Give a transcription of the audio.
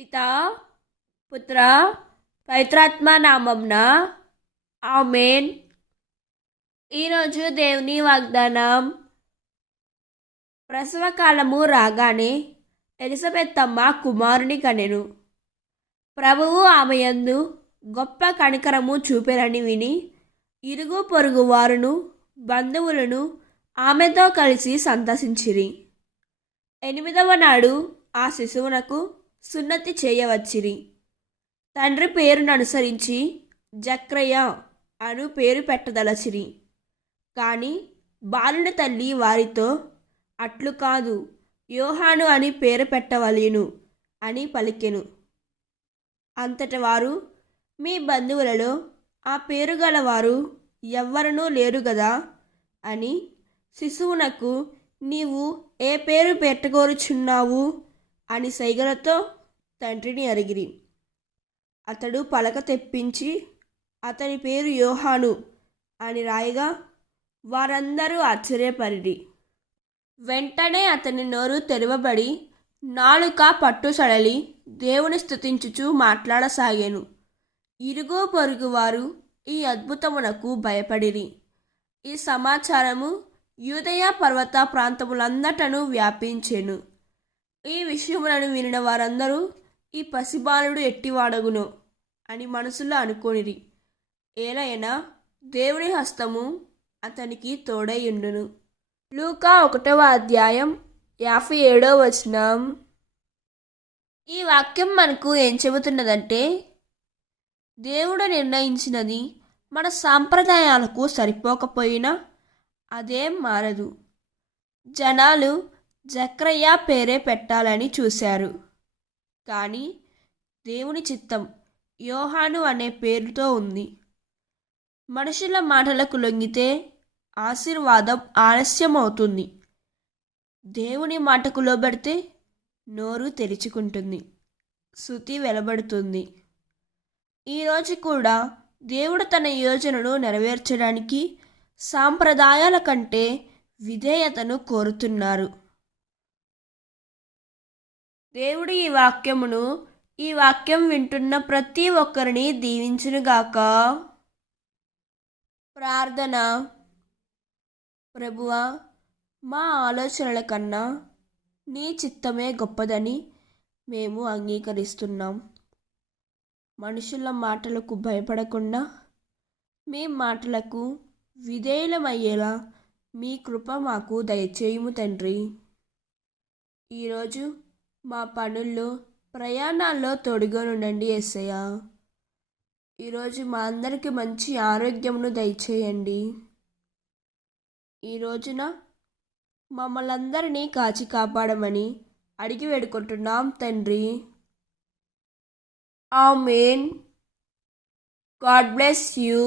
పితా పుత్ర పవిత్రాత్మ నామంన ఆమేన్. ఈరోజు దేవుని వాగ్దానం. ప్రసవ కాలము రాగానే ఎలిజబెత్తమ్మ కుమారుని కనెను. ప్రభువు ఆమె యందు గొప్ప కనికరము చూపెరని విని ఇరుగు పొరుగు వారును బంధువులను ఆమెతో కలిసి సంతసించిరి. 8వ నాడు ఆ శిశువునకు సున్నతి చేయవచ్చిరి. తండ్రి పేరును అనుసరించి జక్రయ్య అను పేరు పెట్టదలచిరి. కానీ బాలుని తల్లి వారితో, అట్లు కాదు, యోహాను అని పేరు పెట్టవలెను అని పలికెను. అంతట వారు, మీ బంధువులలో ఆ పేరు గలవారు ఎవ్వరనూ లేరు గదా అని శిశువునకు నీవు ఏ పేరు పెట్టగోరుచున్నావు అని సైగలతో తండ్రిని అడిగిరి. అతడు పలక తెప్పించి అతని పేరు యోహాను అని రాయగా వారందరూ ఆశ్చర్యపడిరి. వెంటనే అతని నోరు తెరవబడి నాలుక పట్టు సడలి దేవుని స్తుతించుచు మాట్లాడసాగాను. ఇరుగు పొరుగు వారు ఈ అద్భుతమునకు భయపడిరి. ఈ సమాచారము యూదయ పర్వత ప్రాంతములందటను వ్యాపించెను. ఈ విషయములను వినిన వారందరూ ఈ పసిబాలుడు ఎట్టివాడగునో అని మనసులో అనుకొనిరి. ఏలైనా దేవుని హస్తము అతనికి తోడైయుండును. లూకా 1వ అధ్యాయం 57వ వచనం. ఈ వాక్యం మనకు ఏం చెబుతున్నదంటే, దేవుడు నిర్ణయించినది మన సాంప్రదాయాలకు సరిపోకపోయినా అదేం మారదు. జనాలు జక్రయ్య పేరే పెట్టాలని చూశారు, కానీ దేవుని చిత్తం యోహాను అనే పేరుతో ఉంది. మనుషుల మాటలకు లొంగితే ఆశీర్వాదం ఆలస్యం అవుతుంది. దేవుని మాటకు లోబడితే నోరు తెరుచుకుంటుంది, స్తుతి వెలువడుతుంది. ఈరోజు కూడా దేవుడు తన యోజనను నెరవేర్చడానికి సాంప్రదాయాల కంటే విధేయతను కోరుతున్నారు. దేవుడు ఈ వాక్యం వింటున్న ప్రతి ఒక్కరిని దీవించునుగాక. ప్రార్థన. ప్రభువా, మా ఆలోచనల కన్నా నీ చిత్తమే గొప్పదని మేము అంగీకరిస్తున్నాం. మనుషుల మాటలకు భయపడకుండా మీ మాటలకు విధేయులమయ్యేలా మీ కృప మాకు దయచేయుము తండ్రి. ఈరోజు మా పనుల్లో ప్రయాణాల్లో తోడుగానుండండి యేసయ్య. ఈరోజు మా అందరికీ మంచి ఆరోగ్యమును దయచేయండి. ఈ రోజున మమ్మల్ని అందరినీ కాచి కాపాడమని అడిగి వేడుకుంటున్నాం తండ్రి. ఆమేన్. God bless you.